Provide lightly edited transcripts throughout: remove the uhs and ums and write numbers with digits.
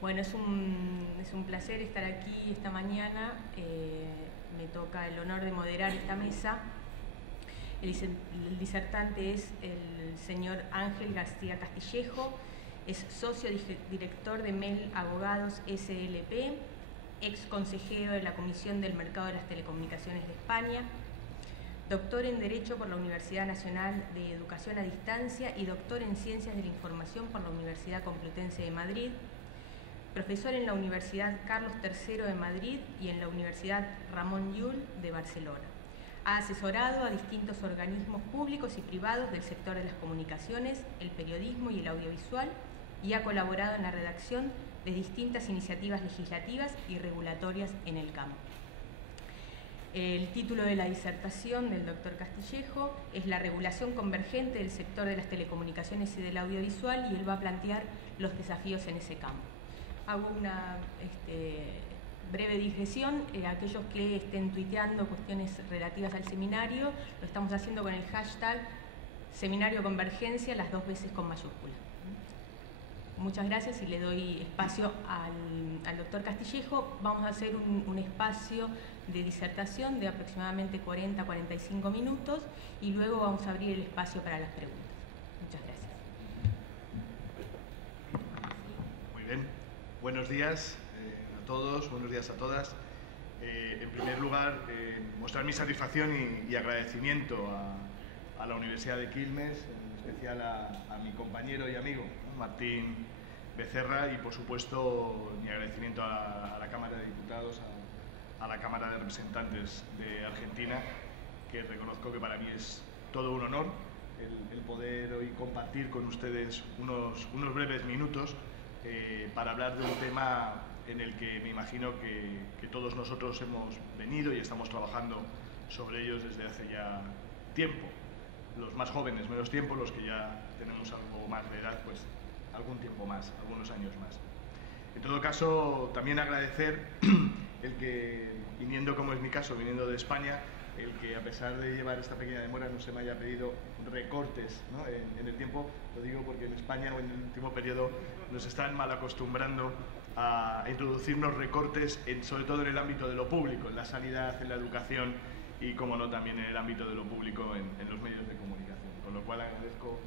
Bueno, es un placer estar aquí esta mañana. Me toca el honor de moderar esta mesa. El disertante es el señor Ángel García Castillejo, es socio director de MEL Abogados SLP, ex consejero de la Comisión del Mercado de las Telecomunicaciones de España, doctor en Derecho por la Universidad Nacional de Educación a Distancia y doctor en Ciencias de la Información por la Universidad Complutense de Madrid, profesor en la Universidad Carlos III de Madrid y en la Universidad Ramon Llull de Barcelona. Ha asesorado a distintos organismos públicos y privados del sector de las comunicaciones, el periodismo y el audiovisual y ha colaborado en la redacción de distintas iniciativas legislativas y regulatorias en el campo. El título de la disertación del doctor Castillejo es La regulación convergente del sector de las telecomunicaciones y del audiovisual, y él va a plantear los desafíos en ese campo. Hago una breve digresión. Aquellos que estén tuiteando cuestiones relativas al seminario, lo estamos haciendo con el hashtag Seminario Convergencia, las 2 veces con mayúscula. Muchas gracias y le doy espacio al doctor Castillejo. Vamos a hacer un espacio de disertación de aproximadamente 40-45 minutos y luego vamos a abrir el espacio para las preguntas. Muchas gracias. Muy bien. Buenos días a todos, buenos días a todas. En primer lugar, mostrar mi satisfacción y agradecimiento a la Universidad de Quilmes, en especial a mi compañero y amigo, ¿no?, Martín Becerra, y por supuesto mi agradecimiento a la Cámara de Diputados, a la Cámara de Representantes de Argentina, que reconozco que para mí es todo un honor el poder hoy compartir con ustedes unos breves minutos para hablar de un tema en el que me imagino que todos nosotros hemos venido y estamos trabajando sobre ellos desde hace ya tiempo. Los más jóvenes menos tiempo, los que ya tenemos algo más de edad, pues algún tiempo más, algunos años más. En todo caso, también agradecer el que, viniendo como es mi caso, viniendo de España, el que a pesar de llevar esta pequeña demora no se me haya pedido recortes, ¿no?, en el tiempo. Lo digo porque en España o en el último periodo nos están mal acostumbrando a introducirnos recortes, sobre todo en el ámbito de lo público, en la sanidad, en la educación y, como no, también en el ámbito de lo público en los medios de comunicación. Con lo cual agradezco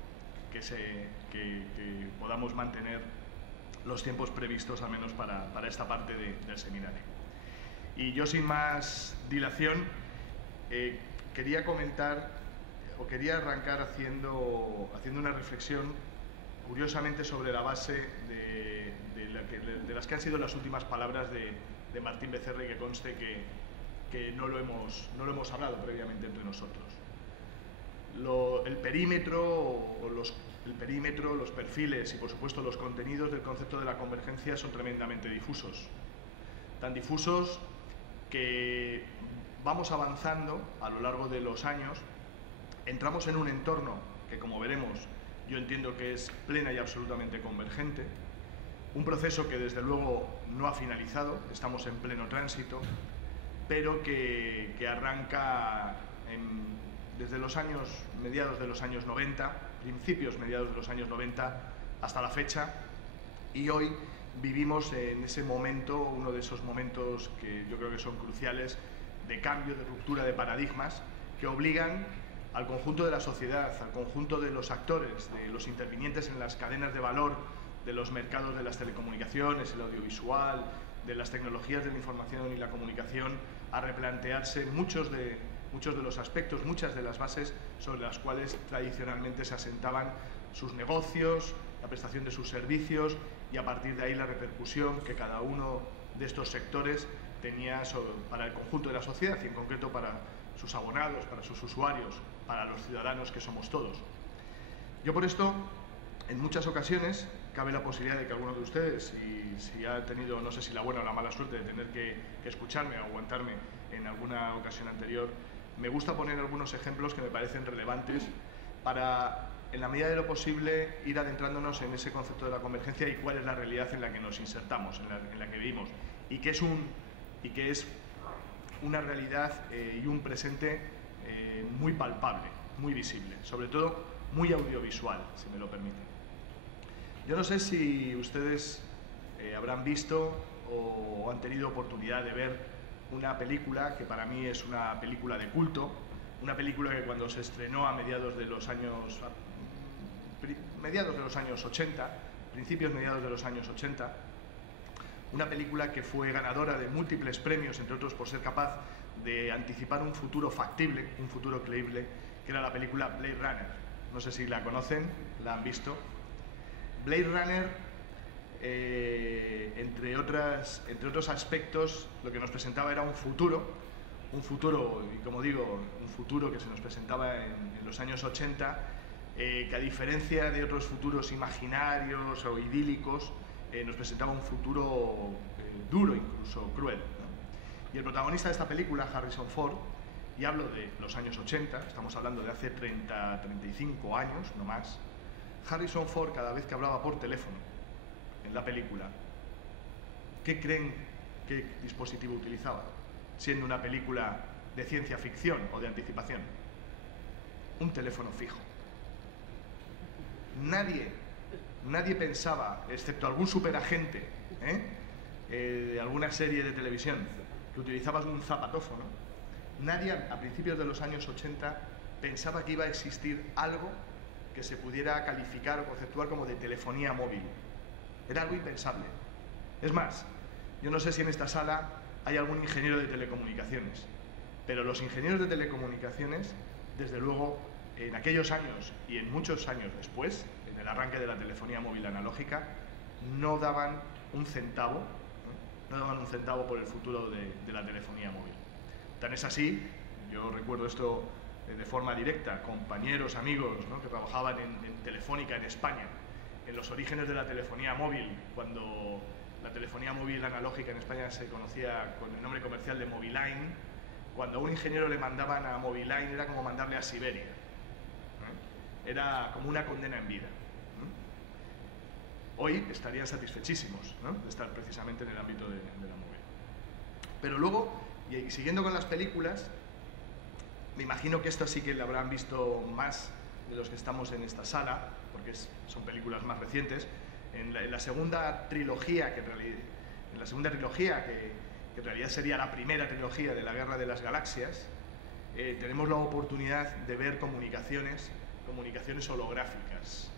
que podamos mantener los tiempos previstos, al menos para esta parte del seminario. Y yo, sin más dilación, quería comentar o quería arrancar haciendo una reflexión curiosamente sobre la base de las que han sido las últimas palabras de Martín Becerra, y que conste que no lo hemos hablado previamente entre nosotros. El perímetro, los perfiles y, por supuesto, los contenidos del concepto de la convergencia son tremendamente difusos. Tan difusos que vamos avanzando a lo largo de los años, entramos en un entorno que, como veremos, yo entiendo que es plena y absolutamente convergente, un proceso que desde luego no ha finalizado, estamos en pleno tránsito, pero que arranca desde los mediados de los años 90, mediados de los años 90 hasta la fecha, y hoy vivimos en ese momento, uno de esos momentos que yo creo que son cruciales, de cambio, de ruptura de paradigmas, que obligan al conjunto de la sociedad, al conjunto de los actores, de los intervinientes en las cadenas de valor de los mercados de las telecomunicaciones, el audiovisual, de las tecnologías de la información y la comunicación, a replantearse muchos de los aspectos, muchas de las bases sobre las cuales tradicionalmente se asentaban sus negocios, la prestación de sus servicios, y a partir de ahí la repercusión que cada uno de estos sectores tenía para el conjunto de la sociedad, y en concreto para sus abonados, para sus usuarios, para los ciudadanos que somos todos. Yo, por esto, en muchas ocasiones, cabe la posibilidad de que alguno de ustedes, si ha tenido, no sé si la buena o la mala suerte de tener que escucharme o aguantarme en alguna ocasión anterior, me gusta poner algunos ejemplos que me parecen relevantes para, en la medida de lo posible, ir adentrándonos en ese concepto de la convergencia y cuál es la realidad en la que nos insertamos, en la que vivimos, y que es una realidad y un presente muy palpable, muy visible, sobre todo muy audiovisual, si me lo permiten. Yo no sé si ustedes habrán visto o han tenido oportunidad de ver una película que para mí es una película de culto, una película que cuando se estrenó a mediados de los años 80, principios mediados de los años 80, una película que fue ganadora de múltiples premios, entre otros por ser capaz de anticipar un futuro factible, un futuro creíble, que era la película Blade Runner. No sé si la conocen, la han visto. Blade Runner, entre otros aspectos, lo que nos presentaba era un futuro, y como digo, un futuro que se nos presentaba en los años 80, que a diferencia de otros futuros imaginarios o idílicos, nos presentaba un futuro duro, incluso cruel, ¿no? Y el protagonista de esta película, Harrison Ford, y hablo de los años 80, estamos hablando de hace 35 años, no más, Harrison Ford, cada vez que hablaba por teléfono en la película, ¿qué creen qué dispositivo utilizaba? Siendo una película de ciencia ficción o de anticipación. Un teléfono fijo. Nadie pensaba, excepto algún superagente de alguna serie de televisión, que utilizaba un zapatófono. Nadie a principios de los años 80 pensaba que iba a existir algo que se pudiera calificar o conceptuar como de telefonía móvil. Era algo impensable. Es más, yo no sé si en esta sala hay algún ingeniero de telecomunicaciones, pero los ingenieros de telecomunicaciones, desde luego, en aquellos años y en muchos años después, en el arranque de la telefonía móvil analógica, no daban un centavo, por el futuro de la telefonía móvil. Tan es así, yo recuerdo esto de forma directa, compañeros, amigos, ¿no?, que trabajaban en Telefónica en España, en los orígenes de la telefonía móvil, cuando la telefonía móvil analógica en España se conocía con el nombre comercial de Moviline. Cuando a un ingeniero le mandaban a Moviline era como mandarle a Siberia, ¿no? Era como una condena en vida, ¿no? Hoy estarían satisfechísimos, ¿no?, de estar precisamente en el ámbito de la móvil. Pero luego, y siguiendo con las películas, me imagino que esto sí que lo habrán visto más de los que estamos en esta sala, porque son películas más recientes. En la segunda trilogía, que en realidad sería la primera trilogía de la Guerra de las Galaxias, tenemos la oportunidad de ver comunicaciones holográficas.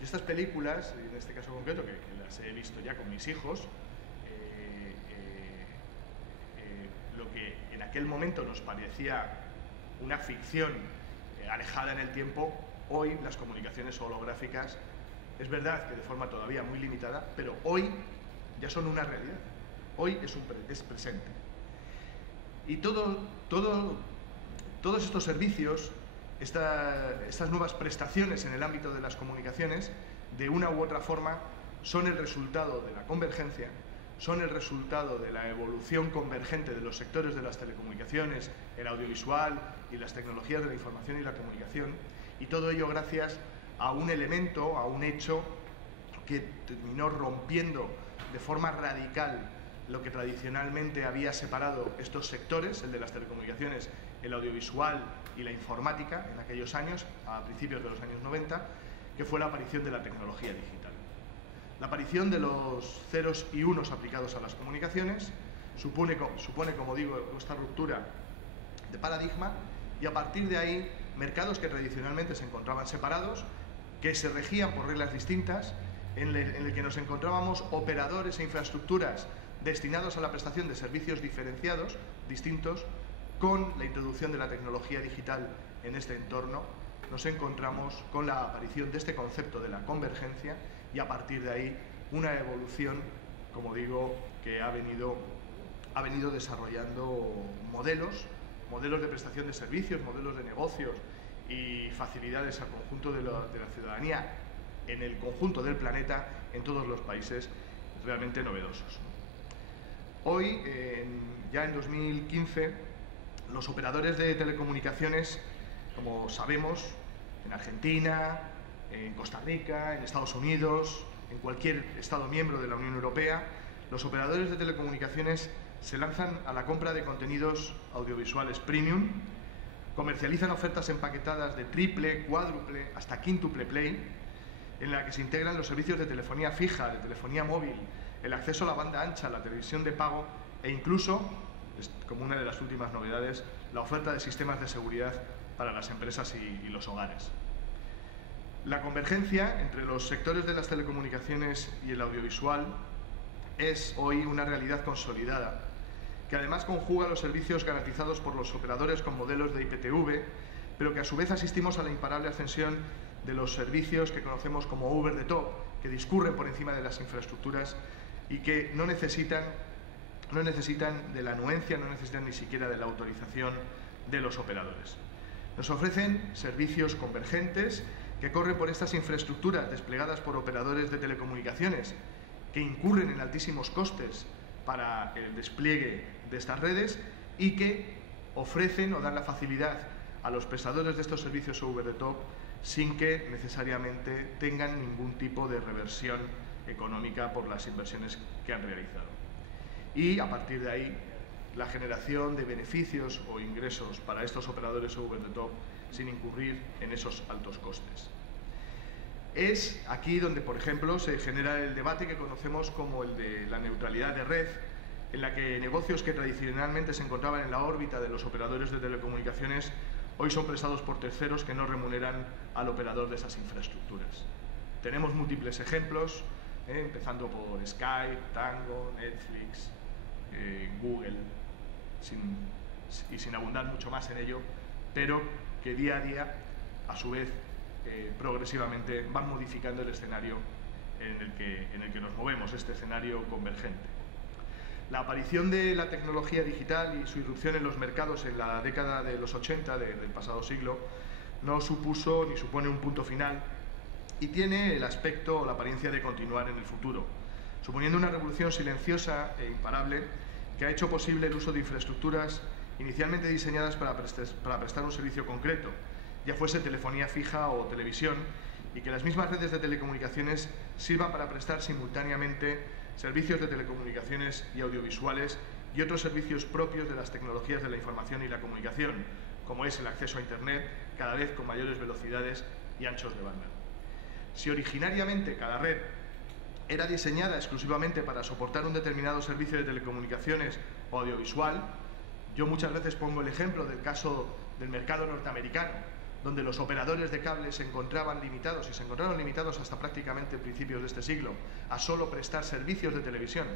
Y estas películas, en este caso concreto, que las he visto ya con mis hijos, lo que en aquel momento nos parecía una ficción alejada en el tiempo, hoy las comunicaciones holográficas, es verdad que de forma todavía muy limitada, pero hoy ya son una realidad. Hoy es presente. Y todos estos servicios, estas nuevas prestaciones en el ámbito de las comunicaciones, de una u otra forma, son el resultado de la convergencia, son el resultado de la evolución convergente de los sectores de las telecomunicaciones, el audiovisual y las tecnologías de la información y la comunicación, y todo ello gracias a un elemento, a un hecho que terminó rompiendo de forma radical lo que tradicionalmente había separado estos sectores, el de las telecomunicaciones, el audiovisual y la informática, en aquellos años, a principios de los años 90, que fue la aparición de la tecnología digital. La aparición de los ceros y unos aplicados a las comunicaciones supone, como digo, esta ruptura de paradigma, y a partir de ahí, mercados que tradicionalmente se encontraban separados, que se regían por reglas distintas, en el que nos encontrábamos operadores e infraestructuras destinados a la prestación de servicios diferenciados, distintos. Con la introducción de la tecnología digital en este entorno, nos encontramos con la aparición de este concepto de la convergencia, y a partir de ahí una evolución, como digo, que ha venido desarrollando modelos de prestación de servicios, modelos de negocios y facilidades al conjunto de la ciudadanía en el conjunto del planeta, en todos los países, realmente novedosos. Hoy, ya en 2015, los operadores de telecomunicaciones, como sabemos, en Argentina, en Costa Rica, en Estados Unidos, en cualquier Estado miembro de la Unión Europea, los operadores de telecomunicaciones se lanzan a la compra de contenidos audiovisuales premium, comercializan ofertas empaquetadas de triple, cuádruple, hasta quíntuple play, en la que se integran los servicios de telefonía fija, de telefonía móvil, el acceso a la banda ancha, a la televisión de pago e incluso, como una de las últimas novedades, la oferta de sistemas de seguridad para las empresas y los hogares. La convergencia entre los sectores de las telecomunicaciones y el audiovisual es hoy una realidad consolidada, que además conjuga los servicios garantizados por los operadores con modelos de IPTV, pero que a su vez asistimos a la imparable ascensión de los servicios que conocemos como over the top, que discurren por encima de las infraestructuras y que no necesitan de la anuencia, no necesitan ni siquiera de la autorización de los operadores. Nos ofrecen servicios convergentes que corren por estas infraestructuras desplegadas por operadores de telecomunicaciones que incurren en altísimos costes para el despliegue de estas redes y que ofrecen o dan la facilidad a los prestadores de estos servicios over the top sin que necesariamente tengan ningún tipo de reversión económica por las inversiones que han realizado. Y a partir de ahí, la generación de beneficios o ingresos para estos operadores over the top sin incurrir en esos altos costes. Es aquí donde, por ejemplo, se genera el debate que conocemos como el de la neutralidad de red, en la que negocios que tradicionalmente se encontraban en la órbita de los operadores de telecomunicaciones hoy son prestados por terceros que no remuneran al operador de esas infraestructuras. Tenemos múltiples ejemplos, empezando por Skype, Tango, Netflix, Google, sin abundar mucho más en ello, pero que día a día, a su vez, progresivamente van modificando el escenario en el que nos movemos, este escenario convergente. La aparición de la tecnología digital y su irrupción en los mercados en la década de los 80 del pasado siglo no supuso ni supone un punto final y tiene el aspecto o la apariencia de continuar en el futuro, suponiendo una revolución silenciosa e imparable que ha hecho posible el uso de infraestructuras inicialmente diseñadas para prestar un servicio concreto, ya fuese telefonía fija o televisión, y que las mismas redes de telecomunicaciones sirvan para prestar simultáneamente servicios de telecomunicaciones y audiovisuales y otros servicios propios de las tecnologías de la información y la comunicación, como es el acceso a Internet, cada vez con mayores velocidades y anchos de banda. Si originariamente cada red era diseñada exclusivamente para soportar un determinado servicio de telecomunicaciones o audiovisual, yo muchas veces pongo el ejemplo del caso del mercado norteamericano, donde los operadores de cable se encontraron limitados hasta prácticamente principios de este siglo a solo prestar servicios de televisión,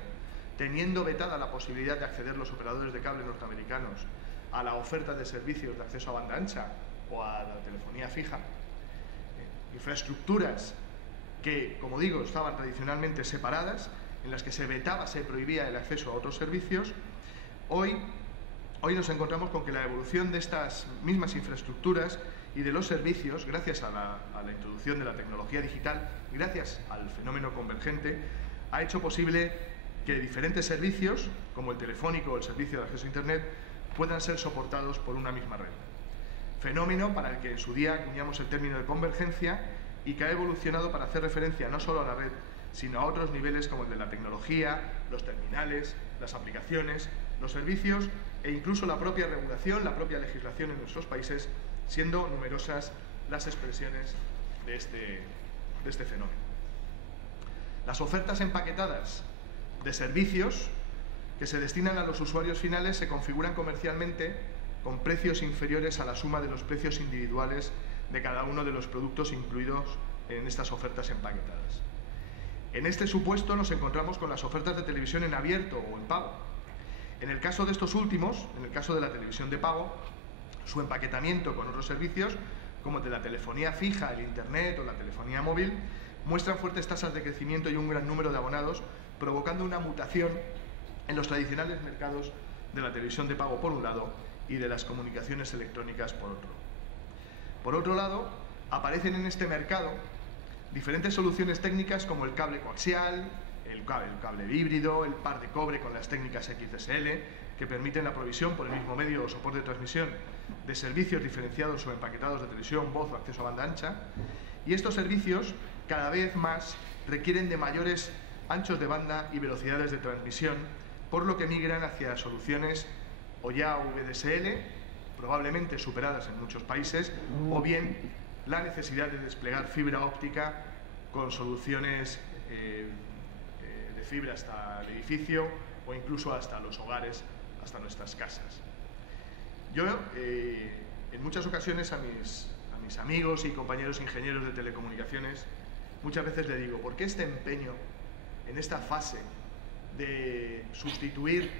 teniendo vetada la posibilidad de acceder los operadores de cable norteamericanos a la oferta de servicios de acceso a banda ancha o a la telefonía fija. Infraestructuras que, como digo, estaban tradicionalmente separadas, en las que se vetaba, se prohibía el acceso a otros servicios. Hoy nos encontramos con que la evolución de estas mismas infraestructuras y de los servicios, gracias a la introducción de la tecnología digital, gracias al fenómeno convergente, ha hecho posible que diferentes servicios, como el telefónico o el servicio de acceso a Internet, puedan ser soportados por una misma red. Fenómeno para el que en su día acuñamos el término de convergencia y que ha evolucionado para hacer referencia no solo a la red, sino a otros niveles como el de la tecnología, los terminales, las aplicaciones, los servicios e incluso la propia regulación, la propia legislación en nuestros países, siendo numerosas las expresiones de este fenómeno. Las ofertas empaquetadas de servicios que se destinan a los usuarios finales se configuran comercialmente con precios inferiores a la suma de los precios individuales de cada uno de los productos incluidos en estas ofertas empaquetadas. En este supuesto nos encontramos con las ofertas de televisión en abierto o en pago. En el caso de estos últimos, en el caso de la televisión de pago, su empaquetamiento con otros servicios, como el de la telefonía fija, el Internet o la telefonía móvil, muestran fuertes tasas de crecimiento y un gran número de abonados, provocando una mutación en los tradicionales mercados de la televisión de pago por un lado y de las comunicaciones electrónicas por otro. Por otro lado, aparecen en este mercado diferentes soluciones técnicas como el cable coaxial, el cable híbrido, el par de cobre con las técnicas XDSL, que permiten la provisión por el mismo medio o soporte de transmisión de servicios diferenciados o empaquetados de televisión, voz o acceso a banda ancha. Y estos servicios cada vez más requieren de mayores anchos de banda y velocidades de transmisión, por lo que migran hacia soluciones o ya VDSL, probablemente superadas en muchos países, o bien la necesidad de desplegar fibra óptica con soluciones de fibra hasta el edificio o incluso hasta los hogares, hasta nuestras casas. Yo, en muchas ocasiones a mis amigos y compañeros ingenieros de telecomunicaciones, muchas veces le digo, ¿por qué este empeño en esta fase de sustituir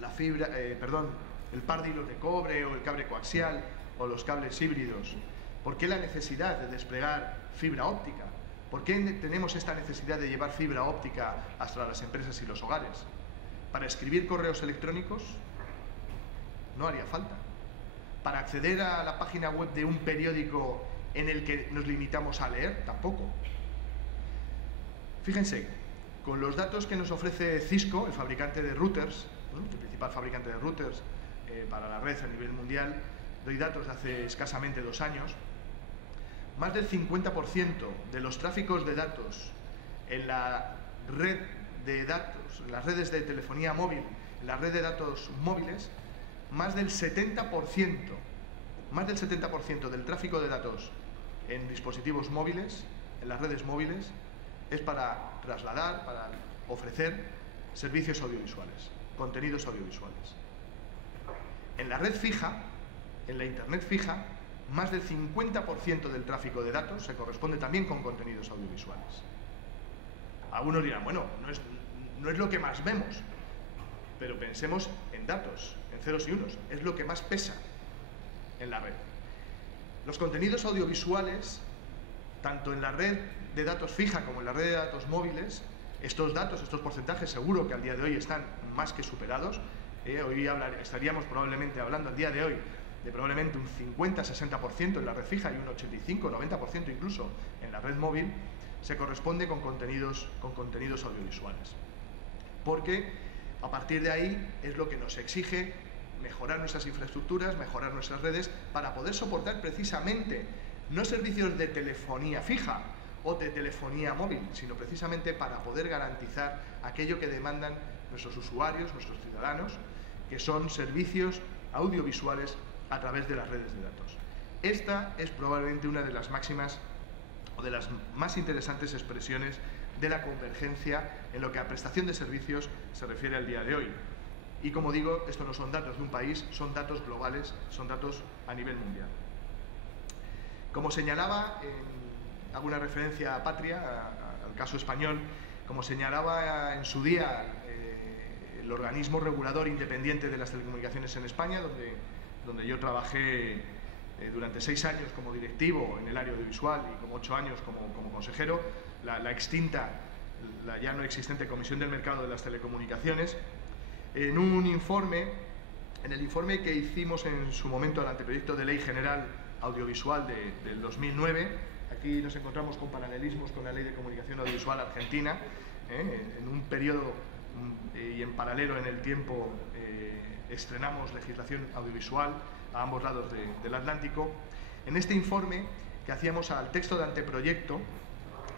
la fibra, el par de hilos de cobre o el cable coaxial o los cables híbridos? ¿Por qué la necesidad de desplegar fibra óptica? ¿Por qué tenemos esta necesidad de llevar fibra óptica hasta las empresas y los hogares? ¿Para escribir correos electrónicos? No haría falta. ¿Para acceder a la página web de un periódico en el que nos limitamos a leer? Tampoco. Fíjense, con los datos que nos ofrece Cisco, el fabricante de routers, el principal fabricante de routers para la red a nivel mundial, doy datos de hace escasamente 2 años, más del 50% de los tráficos de datos en la red de datos, en las redes de telefonía móvil, en la red de datos móviles, más del 70% del tráfico de datos en dispositivos móviles, en las redes móviles, es para trasladar, para ofrecer servicios audiovisuales, contenidos audiovisuales. En la red fija, en la Internet fija, más del 50% del tráfico de datos se corresponde también con contenidos audiovisuales. Algunos dirán, bueno, no es lo que más vemos, pero pensemos en datos, en ceros y unos, es lo que más pesa en la red. Los contenidos audiovisuales, tanto en la red de datos fija como en la red de datos móviles, estos datos, estos porcentajes seguro que al día de hoy están más que superados. Hoy estaríamos probablemente hablando al día de hoy de probablemente un 50-60% en la red fija y un 85-90% incluso en la red móvil, se corresponde con contenidos audiovisuales. Porque a partir de ahí es lo que nos exige mejorar nuestras infraestructuras, mejorar nuestras redes, para poder soportar precisamente no servicios de telefonía fija o de telefonía móvil, sino precisamente para poder garantizar aquello que demandan nuestros usuarios, nuestros ciudadanos, que son servicios audiovisuales a través de las redes de datos. Esta es probablemente una de las máximas o de las más interesantes expresiones de la convergencia en lo que a prestación de servicios se refiere al día de hoy. Y como digo, esto no son datos de un país, son datos globales, son datos a nivel mundial. Como señalaba, hago una referencia a Patria, al caso español, como señalaba en su día el organismo regulador independiente de las telecomunicaciones en España, donde yo trabajé durante 6 años como directivo en el área audiovisual y como 8 años como consejero, la extinta, la ya no existente Comisión del Mercado de las Telecomunicaciones, en el informe que hicimos en su momento al anteproyecto de Ley General Audiovisual del 2009, aquí nos encontramos con paralelismos con la Ley de Comunicación Audiovisual Argentina, en un periodo y en paralelo en el tiempo estrenamos legislación audiovisual a ambos lados del Atlántico. En este informe que hacíamos al texto de anteproyecto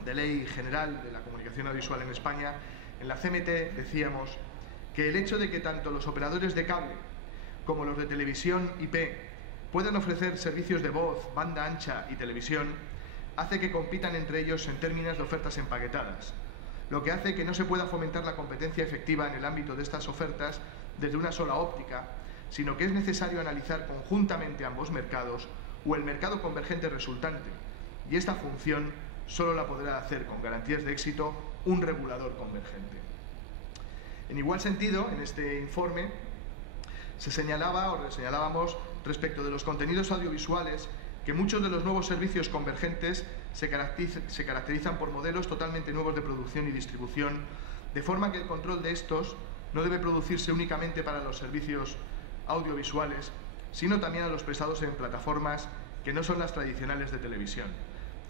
de Ley General de la Comunicación Audiovisual en España, en la CMT decíamos que el hecho de que tanto los operadores de cable como los de televisión IP puedan ofrecer servicios de voz, banda ancha y televisión hace que compitan entre ellos en términos de ofertas empaquetadas, lo que hace que no se pueda fomentar la competencia efectiva en el ámbito de estas ofertas desde una sola óptica, sino que es necesario analizar conjuntamente ambos mercados o el mercado convergente resultante, y esta función solo la podrá hacer con garantías de éxito un regulador convergente. En igual sentido, en este informe señalábamos respecto de los contenidos audiovisuales que muchos de los nuevos servicios convergentes se caracterizan por modelos totalmente nuevos de producción y distribución, de forma que el control de estos no debe producirse únicamente para los servicios audiovisuales, sino también a los prestados en plataformas que no son las tradicionales de televisión,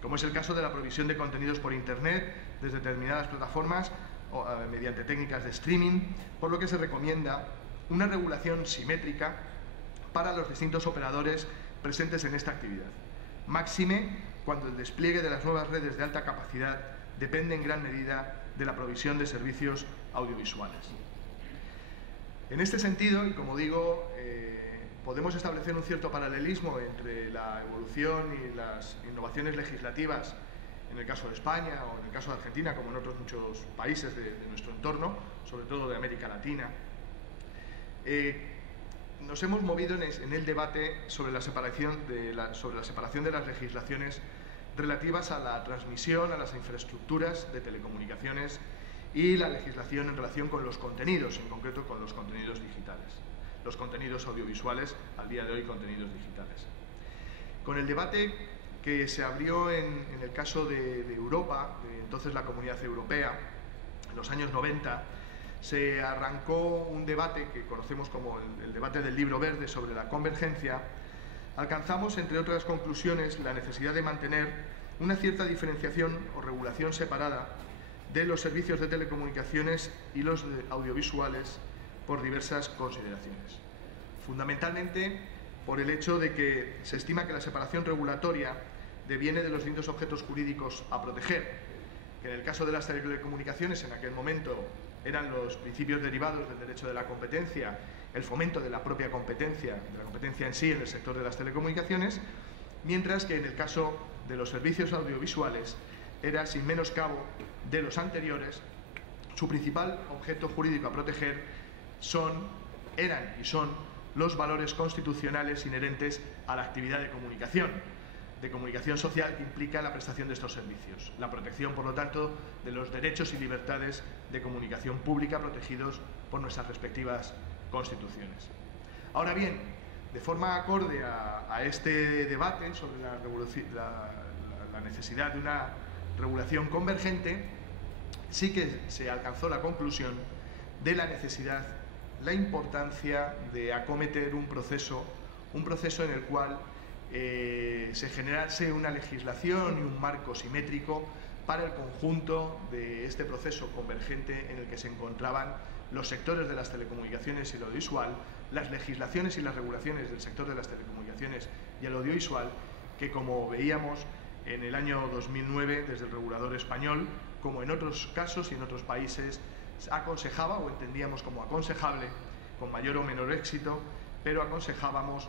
como es el caso de la provisión de contenidos por Internet desde determinadas plataformas o mediante técnicas de streaming, por lo que se recomienda una regulación simétrica para los distintos operadores presentes en esta actividad. Máxime cuando el despliegue de las nuevas redes de alta capacidad depende en gran medida de la provisión de servicios audiovisuales. En este sentido, y como digo, podemos establecer un cierto paralelismo entre la evolución y las innovaciones legislativas en el caso de España o en el caso de Argentina, como en otros muchos países de nuestro entorno, sobre todo de América Latina. Nos hemos movido en el debate sobre la separación de las legislaciones relativas a la transmisión, a las infraestructuras de telecomunicaciones y la legislación en relación con los contenidos, en concreto con los contenidos digitales, los contenidos audiovisuales, al día de hoy contenidos digitales. Con el debate que se abrió en el caso de Europa, entonces la Comunidad Europea, en los años 90, se arrancó un debate que conocemos como el debate del Libro Verde sobre la convergencia. Alcanzamos, entre otras conclusiones, la necesidad de mantener una cierta diferenciación o regulación separada de los servicios de telecomunicaciones y los audiovisuales por diversas consideraciones. Fundamentalmente por el hecho de que se estima que la separación regulatoria deviene de los distintos objetos jurídicos a proteger, que en el caso de las telecomunicaciones en aquel momento eran los principios derivados del derecho de la competencia, el fomento de la propia competencia, de la competencia en sí en el sector de las telecomunicaciones, mientras que en el caso de los servicios audiovisuales era, sin menoscabo de los anteriores, su principal objeto jurídico a proteger eran y son los valores constitucionales inherentes a la actividad de comunicación social que implica la prestación de estos servicios, la protección, por lo tanto, de los derechos y libertades de comunicación pública protegidos por nuestras respectivas constituciones. Ahora bien, de forma acorde a este debate sobre la necesidad de una regulación convergente, sí que se alcanzó la conclusión de la necesidad, la importancia de acometer un proceso en el cual se generase una legislación y un marco simétrico para el conjunto de este proceso convergente en el que se encontraban los sectores de las telecomunicaciones y el audiovisual, las legislaciones y las regulaciones del sector de las telecomunicaciones y el audiovisual, que, como veíamos en el año 2009 desde el regulador español, como en otros casos y en otros países, aconsejaba o entendíamos como aconsejable, con mayor o menor éxito, pero aconsejábamos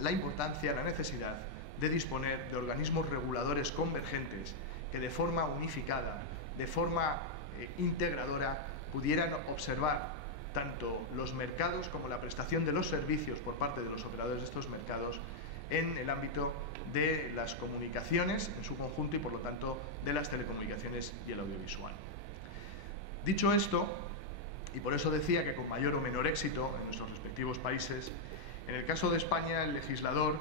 la importancia, la necesidad de disponer de organismos reguladores convergentes que de forma unificada, de forma integradora, pudieran observar tanto los mercados como la prestación de los servicios por parte de los operadores de estos mercados en el ámbito de las comunicaciones en su conjunto y, por lo tanto, de las telecomunicaciones y el audiovisual. Dicho esto, y por eso decía que con mayor o menor éxito en nuestros respectivos países, en el caso de España, el legislador,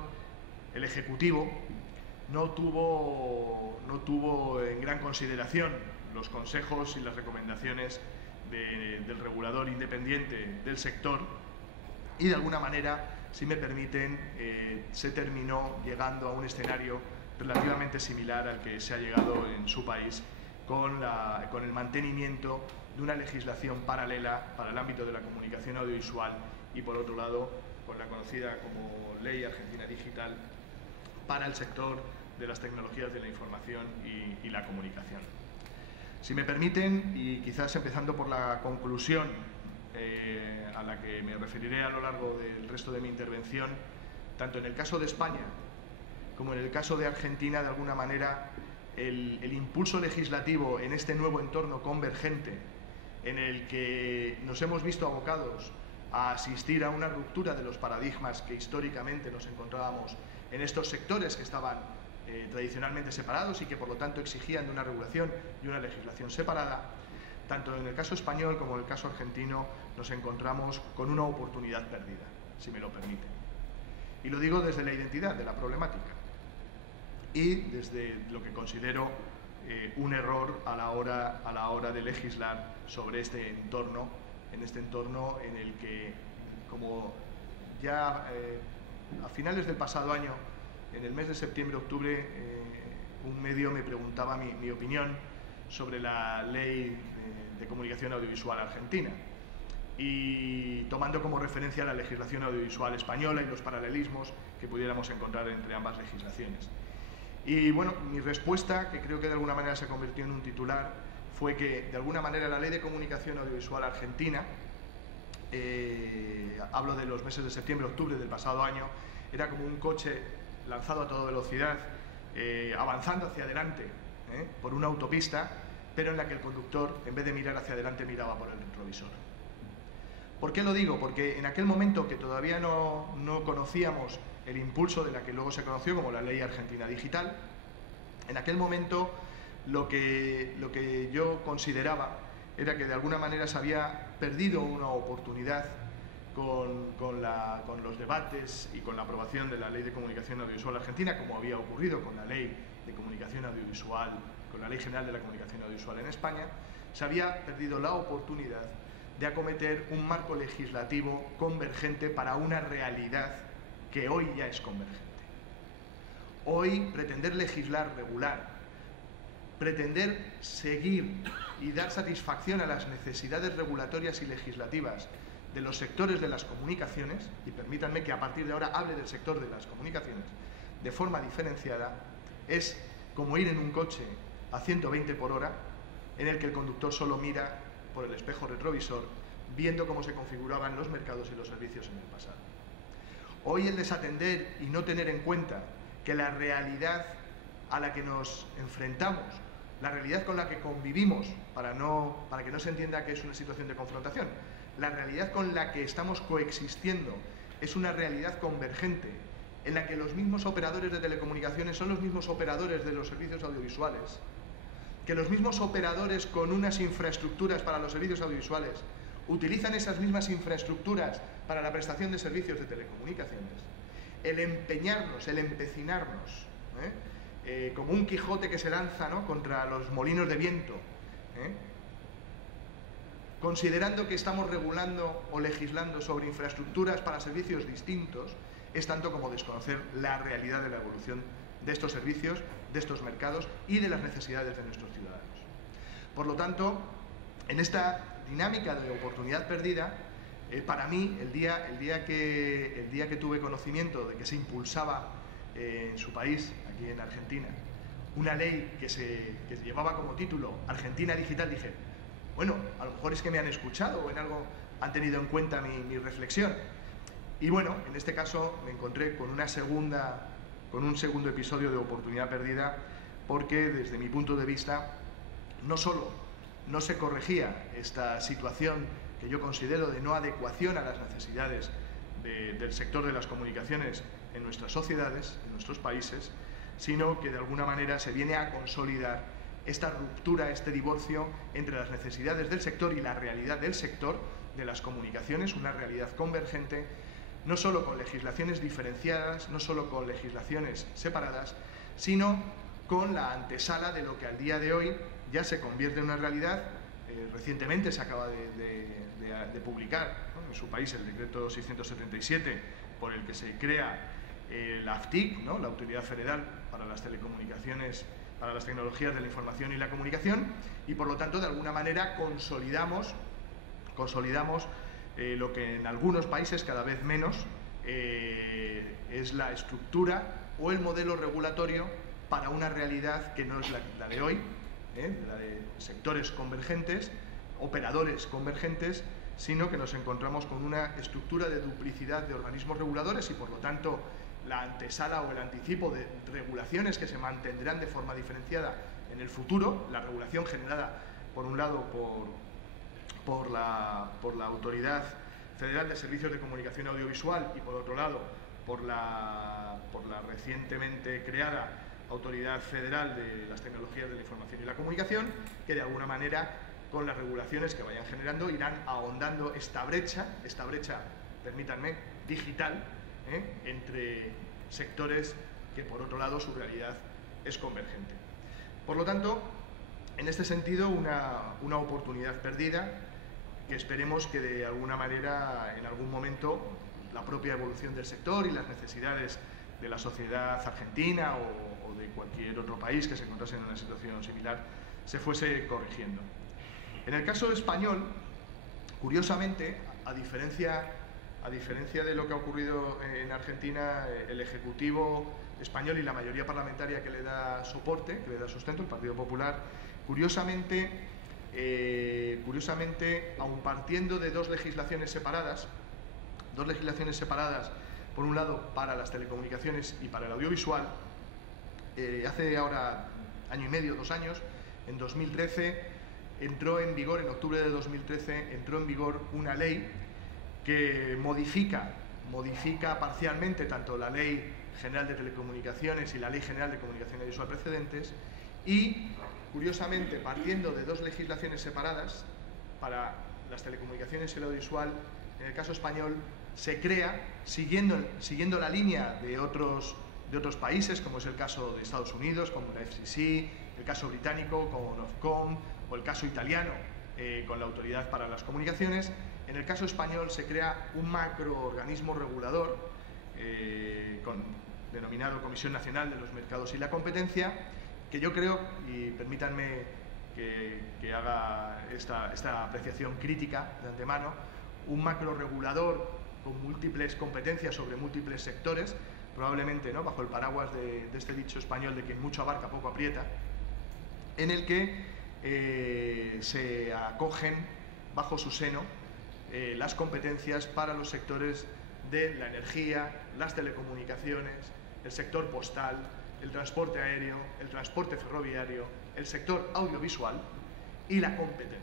el Ejecutivo, no tuvo en gran consideración los consejos y las recomendaciones del regulador independiente del sector y, de alguna manera, si me permiten, se terminó llegando a un escenario relativamente similar al que se ha llegado en su país con el mantenimiento de una legislación paralela para el ámbito de la comunicación audiovisual y, por otro lado, con la conocida como Ley Argentina Digital para el sector de las tecnologías de la información y la comunicación. Si me permiten, y quizás empezando por la conclusión a la que me referiré a lo largo del resto de mi intervención, tanto en el caso de España como en el caso de Argentina, de alguna manera, el impulso legislativo en este nuevo entorno convergente en el que nos hemos visto abocados a asistir a una ruptura de los paradigmas que históricamente nos encontrábamos en estos sectores que estaban tradicionalmente separados y que, por lo tanto, exigían de una regulación y una legislación separada. Tanto en el caso español como en el caso argentino nos encontramos con una oportunidad perdida, si me lo permiten. Y lo digo desde la identidad de la problemática y desde lo que considero un error a la hora de legislar sobre este entorno, en el que, como ya a finales del pasado año, en el mes de septiembre-octubre, un medio me preguntaba mi opinión sobre la Ley de Comunicación Audiovisual Argentina, y tomando como referencia la legislación audiovisual española y los paralelismos que pudiéramos encontrar entre ambas legislaciones. Y bueno, mi respuesta, que creo que de alguna manera se convirtió en un titular, fue que de alguna manera la Ley de Comunicación Audiovisual Argentina, hablo de los meses de septiembre-octubre del pasado año, era como un coche lanzado a toda velocidad, avanzando hacia adelante por una autopista, pero en la que el conductor, en vez de mirar hacia adelante, miraba por el retrovisor. ¿Por qué lo digo? Porque en aquel momento que todavía no conocíamos el impulso de la que luego se conoció como la Ley Argentina Digital, en aquel momento lo que yo consideraba era que de alguna manera se había perdido una oportunidad con los debates y con la aprobación de la Ley de Comunicación Audiovisual Argentina, como había ocurrido con la Ley de Comunicación Audiovisual, con la Ley General de la Comunicación Audiovisual en España. Se había perdido la oportunidad de acometer un marco legislativo convergente para una realidad que hoy ya es convergente. Hoy pretender legislar, regular, pretender seguir y dar satisfacción a las necesidades regulatorias y legislativas de los sectores de las comunicaciones, y permítanme que a partir de ahora hable del sector de las comunicaciones de forma diferenciada, es como ir en un coche a 120 por hora en el que el conductor solo mira por el espejo retrovisor, viendo cómo se configuraban los mercados y los servicios en el pasado. Hoy el desatender y no tener en cuenta que la realidad a la que nos enfrentamos, la realidad con la que convivimos, para que no se entienda que es una situación de confrontación, la realidad con la que estamos coexistiendo es una realidad convergente, en la que los mismos operadores de telecomunicaciones son los mismos operadores de los servicios audiovisuales, que los mismos operadores con unas infraestructuras para los servicios audiovisuales utilizan esas mismas infraestructuras para la prestación de servicios de telecomunicaciones. El empeñarnos, el empecinarnos, como un Quijote que se lanza, ¿no?, contra los molinos de viento, considerando que estamos regulando o legislando sobre infraestructuras para servicios distintos, es tanto como desconocer la realidad de la evolución de estos servicios, de estos mercados y de las necesidades de nuestros ciudadanos. Por lo tanto, en esta dinámica de oportunidad perdida, para mí, el día que tuve conocimiento de que se impulsaba en su país, aquí en Argentina, una ley que llevaba como título Argentina Digital, dije, bueno, a lo mejor es que me han escuchado o en algo han tenido en cuenta mi reflexión. Y bueno, en este caso me encontré con un segundo episodio de oportunidad perdida, porque desde mi punto de vista no solo no se corregía esta situación que yo considero de no adecuación a las necesidades del sector de las comunicaciones en nuestras sociedades, en nuestros países, sino que de alguna manera se viene a consolidar esta ruptura, este divorcio entre las necesidades del sector y la realidad del sector de las comunicaciones, una realidad convergente, no solo con legislaciones diferenciadas, no solo con legislaciones separadas, sino con la antesala de lo que al día de hoy ya se convierte en una realidad. Recientemente se acaba de publicar, ¿no?, en su país el decreto 677 por el que se crea la AFTIC, ¿no?, la Autoridad Federal para las Telecomunicaciones, para las Tecnologías de la Información y la Comunicación, y por lo tanto de alguna manera consolidamos lo que en algunos países cada vez menos es la estructura o el modelo regulatorio para una realidad que no es la de hoy, la de sectores convergentes, operadores convergentes, sino que nos encontramos con una estructura de duplicidad de organismos reguladores y por lo tanto la antesala o el anticipo de regulaciones que se mantendrán de forma diferenciada en el futuro, la regulación generada por un lado por la Autoridad Federal de Servicios de Comunicación Audiovisual y por otro lado por la recientemente creada Autoridad Federal de las Tecnologías de la Información y la Comunicación, que de alguna manera con las regulaciones que vayan generando irán ahondando esta brecha, permítanme, digital, entre sectores que por otro lado su realidad es convergente. Por lo tanto, en este sentido, una oportunidad perdida que esperemos que de alguna manera, en algún momento, la propia evolución del sector y las necesidades de la sociedad argentina o de cualquier otro país que se encontrase en una situación similar se fuese corrigiendo. En el caso español, curiosamente, a diferencia de lo que ha ocurrido en Argentina, el Ejecutivo español y la mayoría parlamentaria que le da soporte, que le da sustento, el Partido Popular, curiosamente, aun partiendo de dos legislaciones separadas, por un lado para las telecomunicaciones y para el audiovisual, año y medio, 2 años, en 2013, entró en vigor, en octubre de 2013, entró en vigor una ley que modifica parcialmente tanto la Ley General de Telecomunicaciones y la Ley General de Comunicación Audiovisual precedentes y, curiosamente, partiendo de 2 legislaciones separadas, para las telecomunicaciones y el audiovisual, en el caso español, se crea, siguiendo la línea de otros países, como es el caso de Estados Unidos, como la FCC, el caso británico, como Ofcom, o el caso italiano, con la Autoridad para las Comunicaciones. En el caso español se crea un macroorganismo regulador denominado Comisión Nacional de los Mercados y la Competencia, que yo creo, y permítanme que haga esta apreciación crítica de antemano, un macroregulador con múltiples competencias sobre múltiples sectores, probablemente, ¿no?, bajo el paraguas de este dicho español de quien mucho abarca poco aprieta, en el que se acogen bajo su seno las competencias para los sectores de la energía, las telecomunicaciones, el sector postal, el transporte aéreo, el transporte ferroviario, el sector audiovisual y la competencia.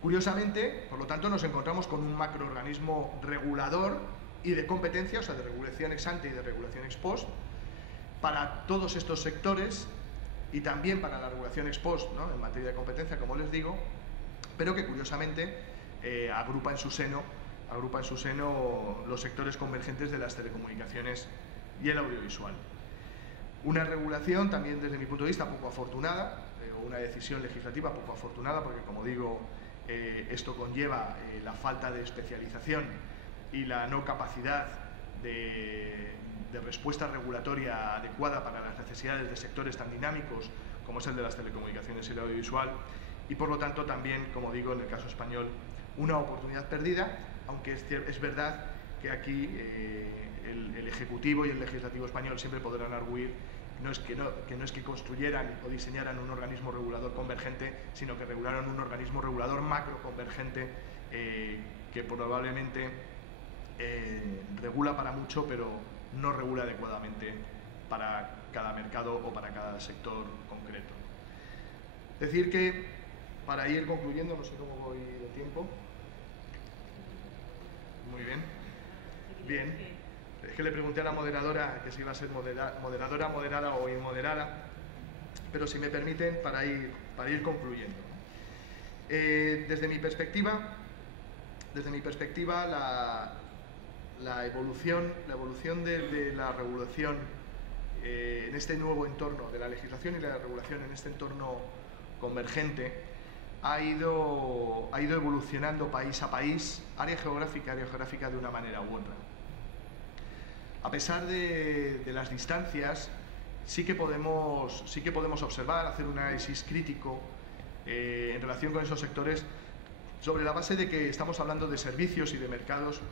Curiosamente, por lo tanto, nos encontramos con un macroorganismo regulador y de competencia, o sea, de regulación ex ante y de regulación ex post, para todos estos sectores y también para la regulación ex post, ¿no?, en materia de competencia, como les digo, pero que curiosamente agrupa en su seno los sectores convergentes de las telecomunicaciones y el audiovisual. Una regulación también, desde mi punto de vista, poco afortunada, o una decisión legislativa poco afortunada, porque, como digo, esto conlleva la falta de especialización y la no capacidad de respuesta regulatoria adecuada para las necesidades de sectores tan dinámicos como es el de las telecomunicaciones y el audiovisual, y por lo tanto también, como digo, en el caso español, una oportunidad perdida, aunque es verdad que aquí el Ejecutivo y el Legislativo español siempre podrán arguir que no es que construyeran o diseñaran un organismo regulador convergente, sino que regularon un organismo regulador macroconvergente que probablemente regula para mucho, pero no regula adecuadamente para cada mercado o para cada sector concreto. Decir que, para ir concluyendo, no sé cómo voy de tiempo. Muy bien. Bien. Es que le pregunté a la moderadora que si iba a ser moderadora, moderada o inmoderada, pero si me permiten, para ir concluyendo. Desde mi perspectiva, la evolución de la regulación en este nuevo entorno, de la legislación y la regulación en este entorno convergente, ha ido evolucionando país a país, área geográfica de una manera u otra. A pesar de las distancias, sí que podemos observar, hacer un análisis crítico en relación con esos sectores, sobre la base de que estamos hablando de servicios y de mercados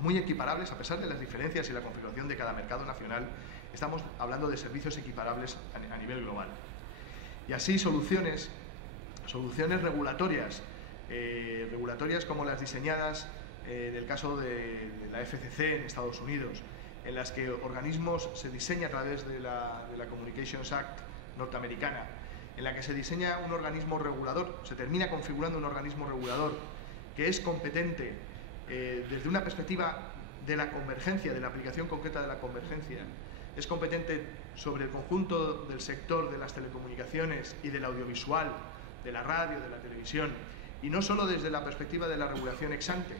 muy equiparables. A pesar de las diferencias y la configuración de cada mercado nacional, estamos hablando de servicios equiparables a nivel global. Y así soluciones regulatorias como las diseñadas en el caso de la FCC en Estados Unidos, en las que organismos se diseña a través de la Communications Act norteamericana, en la que se diseña un organismo regulador, se termina configurando un organismo regulador que es competente desde una perspectiva de la convergencia, de la aplicación concreta de la convergencia, es competente sobre el conjunto del sector de las telecomunicaciones y del audiovisual, de la radio, de la televisión, y no solo desde la perspectiva de la regulación ex ante,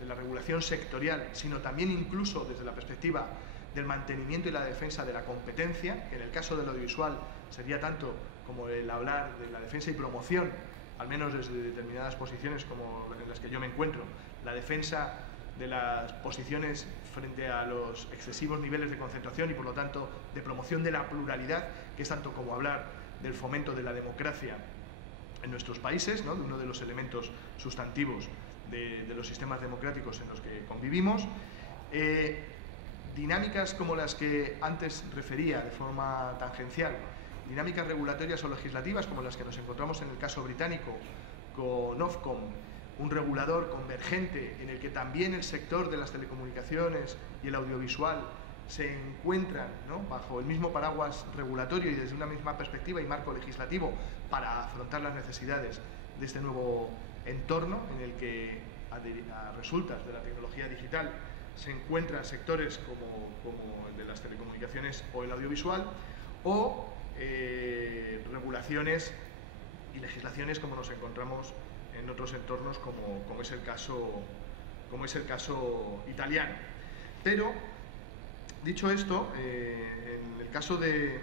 de la regulación sectorial, sino también incluso desde la perspectiva del mantenimiento y la defensa de la competencia, que en el caso del audiovisual sería tanto como el hablar de la defensa y promoción, al menos desde determinadas posiciones como en las que yo me encuentro, la defensa de las posiciones frente a los excesivos niveles de concentración y, por lo tanto, de promoción de la pluralidad, que es tanto como hablar del fomento de la democracia en nuestros países, ¿no?, de uno de los elementos sustantivos de los sistemas democráticos en los que convivimos. Dinámicas como las que antes refería de forma tangencial, dinámicas regulatorias o legislativas como las que nos encontramos en el caso británico con Ofcom, un regulador convergente en el que también el sector de las telecomunicaciones y el audiovisual se encuentran, ¿no?, bajo el mismo paraguas regulatorio y desde una misma perspectiva y marco legislativo para afrontar las necesidades de este nuevo entorno en el que, a resultas de la tecnología digital, se encuentran sectores como el de las telecomunicaciones o el audiovisual, o regulaciones y legislaciones como nos encontramos en otros entornos como es el caso italiano. Pero, dicho esto, en el caso de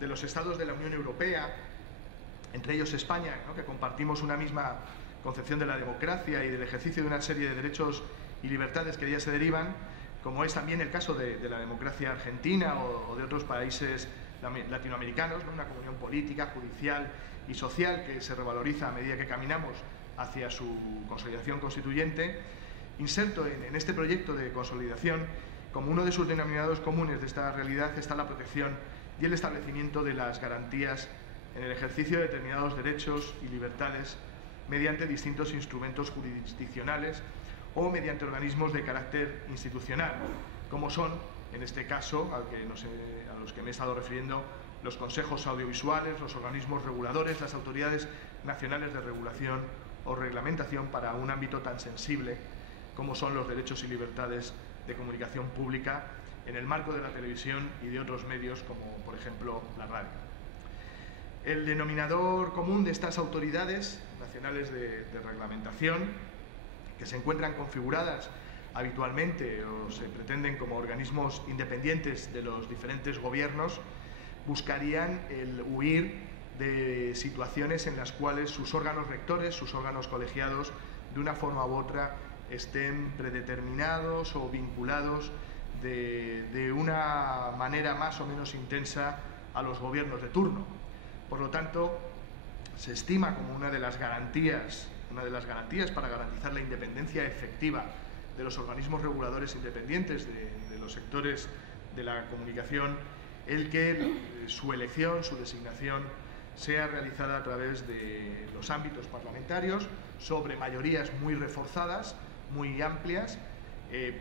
los estados de la Unión Europea, entre ellos España, ¿no?, que compartimos una misma concepción de la democracia y del ejercicio de una serie de derechos y libertades que de ella se derivan, como es también el caso de la democracia argentina o de otros países latinoamericanos, ¿no?, una comunión política, judicial y social que se revaloriza a medida que caminamos hacia su consolidación constituyente. Inserto en este proyecto de consolidación, como uno de sus denominados comunes de esta realidad, está la protección y el establecimiento de las garantías en el ejercicio de determinados derechos y libertades mediante distintos instrumentos jurisdiccionales o mediante organismos de carácter institucional, como son, en este caso, a los que me he estado refiriendo, los consejos audiovisuales, los organismos reguladores, las autoridades nacionales de regulación o reglamentación para un ámbito tan sensible como son los derechos y libertades de comunicación pública en el marco de la televisión y de otros medios como, por ejemplo, la radio. El denominador común de estas autoridades nacionales de reglamentación, que se encuentran configuradas habitualmente o se pretenden como organismos independientes de los diferentes gobiernos, buscarían el huir de situaciones en las cuales sus órganos rectores, sus órganos colegiados, de una forma u otra estén predeterminados o vinculados de una manera más o menos intensa a los gobiernos de turno. Por lo tanto, se estima como una de las garantías para garantizar la independencia efectiva de los organismos reguladores independientes de los sectores de la comunicación, el que su elección, su designación, sea realizada a través de los ámbitos parlamentarios sobre mayorías muy reforzadas, muy amplias,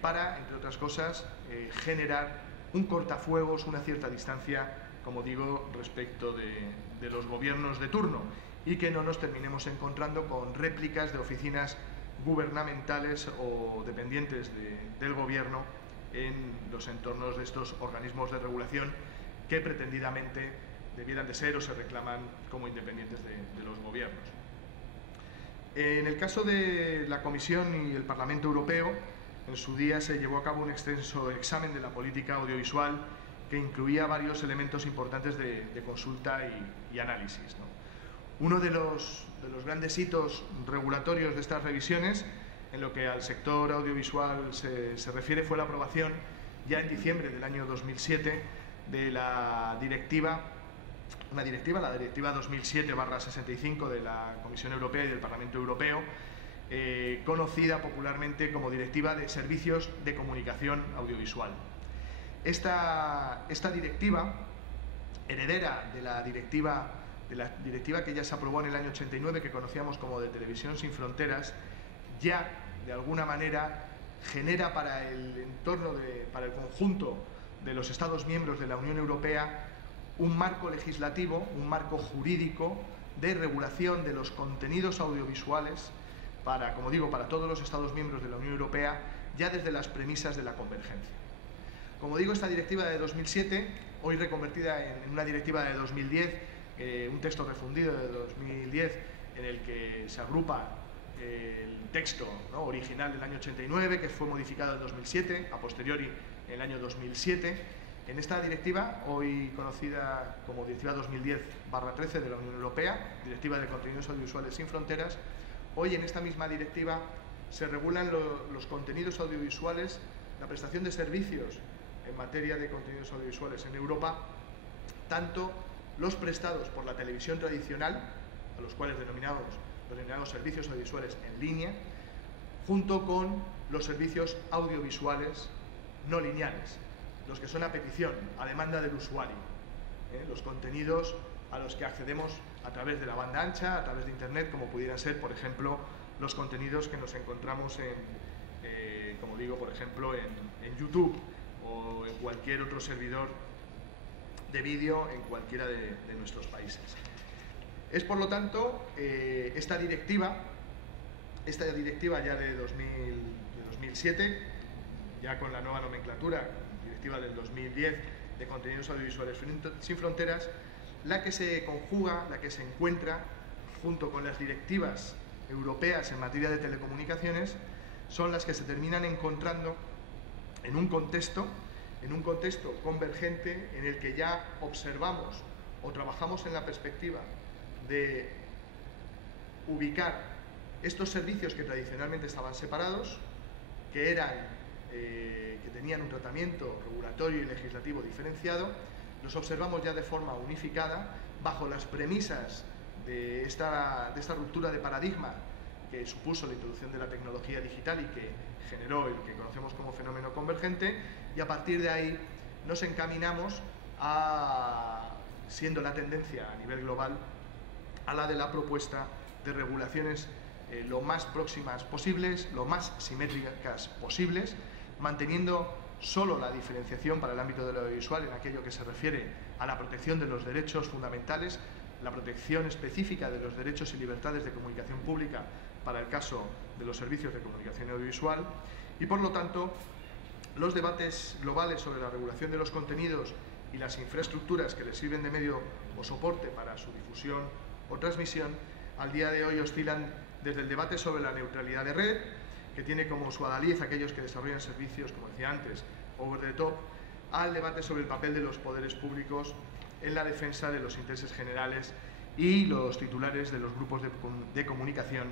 para, entre otras cosas, generar un cortafuegos, una cierta distancia, como digo, respecto de los gobiernos de turno, y que no nos terminemos encontrando con réplicas de oficinas gubernamentales o dependientes del gobierno en los entornos de estos organismos de regulación que pretendidamente debieran de ser o se reclaman como independientes de los gobiernos. En el caso de la Comisión y el Parlamento Europeo, en su día se llevó a cabo un extenso examen de la política audiovisual que incluía varios elementos importantes de consulta y análisis, ¿no? Uno de los grandes hitos regulatorios de estas revisiones, en lo que al sector audiovisual se refiere, fue la aprobación ya en diciembre del año 2007 de la directiva 2007/65 de la Comisión Europea y del Parlamento Europeo, conocida popularmente como Directiva de Servicios de Comunicación Audiovisual. Esta directiva, heredera de la directiva que ya se aprobó en el año 89, que conocíamos como de Televisión sin Fronteras, ya de alguna manera genera para el conjunto de los Estados miembros de la Unión Europea un marco legislativo, un marco jurídico de regulación de los contenidos audiovisuales para todos los Estados miembros de la Unión Europea, ya desde las premisas de la convergencia. Como digo, esta directiva de 2007, hoy reconvertida en una directiva de 2010, un texto refundido de 2010 en el que se agrupa el texto, ¿no?, original del año 89, que fue modificado en 2007, a posteriori en el año 2007. En esta directiva, hoy conocida como Directiva 2010/13 de la Unión Europea, Directiva de Contenidos Audiovisuales sin Fronteras, hoy en esta misma directiva se regulan los contenidos audiovisuales, la prestación de servicios en materia de contenidos audiovisuales en Europa, tanto los prestados por la televisión tradicional, a los cuales denominamos servicios audiovisuales en línea, junto con los servicios audiovisuales no lineales, los que son a petición, a demanda del usuario, los contenidos a los que accedemos a través de la banda ancha, a través de Internet, como pudieran ser, por ejemplo, los contenidos que nos encontramos en YouTube o en cualquier otro servidor de vídeo en cualquiera de nuestros países. Es, por lo tanto, esta directiva ya de 2007, ya con la nueva nomenclatura, directiva del 2010 de contenidos audiovisuales sin fronteras, la que se conjuga, la que se encuentra junto con las directivas europeas en materia de telecomunicaciones, son las que se terminan encontrando en un contexto convergente en el que ya observamos o trabajamos en la perspectiva de ubicar estos servicios que tradicionalmente estaban separados, que tenían un tratamiento regulatorio y legislativo diferenciado, los observamos ya de forma unificada bajo las premisas de esta ruptura de paradigma que supuso la introducción de la tecnología digital y que generó el que conocemos como fenómeno convergente, y a partir de ahí nos encaminamos siendo la tendencia a nivel global, a la de la propuesta de regulaciones lo más próximas posibles, lo más simétricas posibles, manteniendo solo la diferenciación para el ámbito del audiovisual en aquello que se refiere a la protección de los derechos fundamentales, la protección específica de los derechos y libertades de comunicación pública para el caso de los servicios de comunicación audiovisual, y por lo tanto los debates globales sobre la regulación de los contenidos y las infraestructuras que les sirven de medio o soporte para su difusión o transmisión al día de hoy oscilan desde el debate sobre la neutralidad de red, que tiene como su adalid aquellos que desarrollan servicios, como decía antes, over the top, al debate sobre el papel de los poderes públicos en la defensa de los intereses generales y los titulares de los grupos de comunicación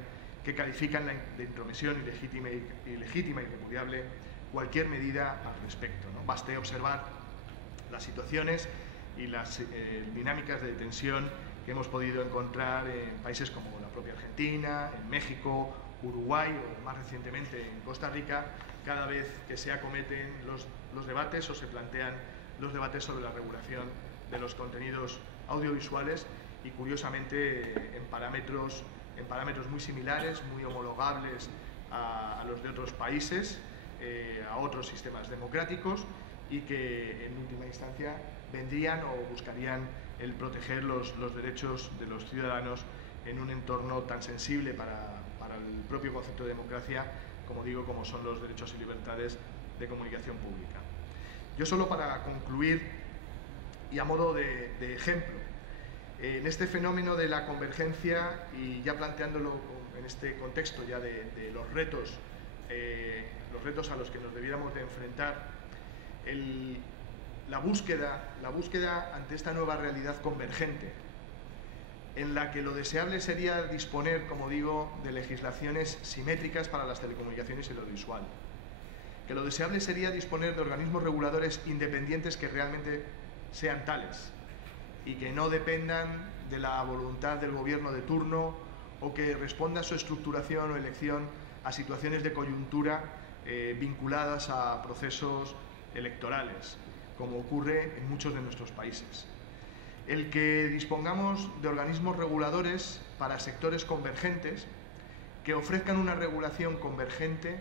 que califican de intromisión ilegítima y repudiable cualquier medida al respecto, ¿no? Baste observar las situaciones y las dinámicas de tensión que hemos podido encontrar en países como la propia Argentina, en México, Uruguay o más recientemente en Costa Rica, cada vez que se acometen los debates o se plantean los debates sobre la regulación de los contenidos audiovisuales, y curiosamente en parámetros muy similares, muy homologables a los de otros países, a otros sistemas democráticos, y que en última instancia vendrían o buscarían el proteger los derechos de los ciudadanos en un entorno tan sensible para el propio concepto de democracia, como digo, como son los derechos y libertades de comunicación pública. Yo solo para concluir y a modo de ejemplo, en este fenómeno de la convergencia y ya planteándolo en este contexto ya de los retos a los que nos debiéramos de enfrentar, la búsqueda ante esta nueva realidad convergente, en la que lo deseable sería disponer, como digo, de legislaciones simétricas para las telecomunicaciones y el audiovisual, que lo deseable sería disponer de organismos reguladores independientes que realmente sean tales y que no dependan de la voluntad del gobierno de turno o que responda a su estructuración o elección a situaciones de coyuntura vinculadas a procesos electorales, como ocurre en muchos de nuestros países. El que dispongamos de organismos reguladores para sectores convergentes que ofrezcan una regulación convergente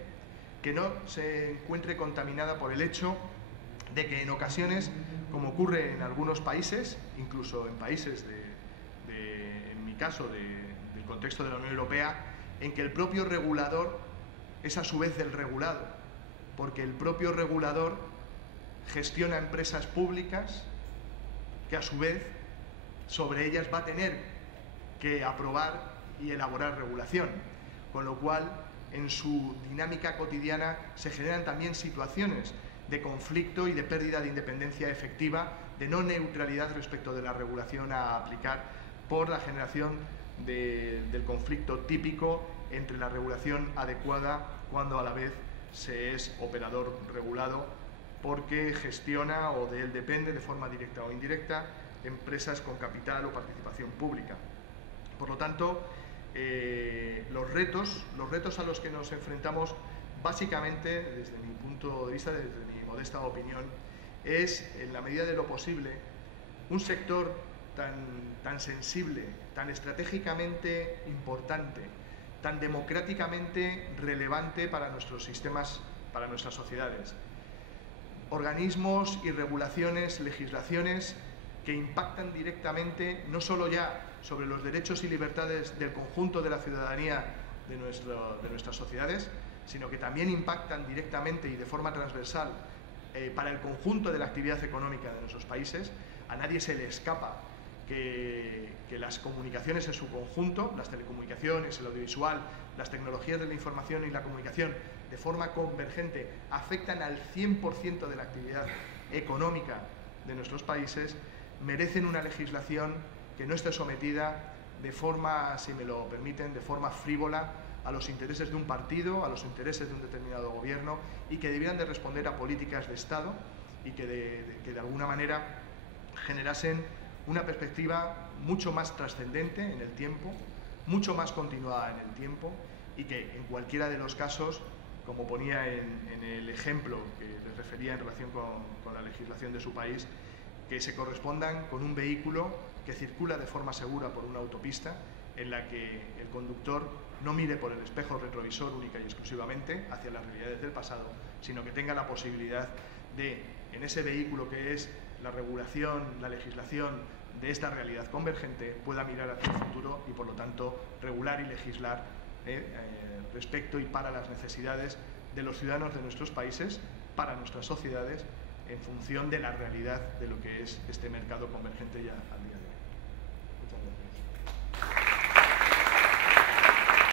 que no se encuentre contaminada por el hecho de que en ocasiones, como ocurre en algunos países, incluso en países en mi caso, del contexto de la Unión Europea, en que el propio regulador es a su vez el regulado, porque el propio regulador gestiona empresas públicas que a su vez sobre ellas va a tener que aprobar y elaborar regulación, con lo cual en su dinámica cotidiana se generan también situaciones de conflicto y de pérdida de independencia efectiva, de no neutralidad respecto de la regulación a aplicar, por la generación del conflicto típico entre la regulación adecuada cuando a la vez se es operador regulado, porque gestiona o de él depende de forma directa o indirecta empresas con capital o participación pública. Por lo tanto, los retos a los que nos enfrentamos básicamente, desde mi punto de vista, desde mi modesta opinión, es, en la medida de lo posible, un sector tan sensible, tan estratégicamente importante, tan democráticamente relevante para nuestros sistemas, para nuestras sociedades. organismos y regulaciones, legislaciones que impactan directamente no solo ya sobre los derechos y libertades del conjunto de la ciudadanía de nuestras sociedades, sino que también impactan directamente y de forma transversal para el conjunto de la actividad económica de nuestros países. A nadie se le escapa que las comunicaciones en su conjunto, las telecomunicaciones, el audiovisual, las tecnologías de la información y la comunicación, de forma convergente, afectan al 100% de la actividad económica de nuestros países, merecen una legislación que no esté sometida de forma, si me lo permiten, de forma frívola a los intereses de un partido, a los intereses de un determinado gobierno, y que debieran de responder a políticas de Estado y que de alguna manera generasen una perspectiva mucho más trascendente en el tiempo, mucho más continuada en el tiempo, y que en cualquiera de los casos, como ponía en el ejemplo que les refería en relación con la legislación de su país, que se correspondan con un vehículo que circula de forma segura por una autopista, en la que el conductor no mire por el espejo retrovisor única y exclusivamente hacia las realidades del pasado, sino que tenga la posibilidad de, en ese vehículo que es la regulación, la legislación de esta realidad convergente, pueda mirar hacia el futuro y, por lo tanto, regular y legislar respecto y para las necesidades de los ciudadanos de nuestros países, para nuestras sociedades, en función de la realidad de lo que es este mercado convergente ya al día de hoy. Muchas gracias.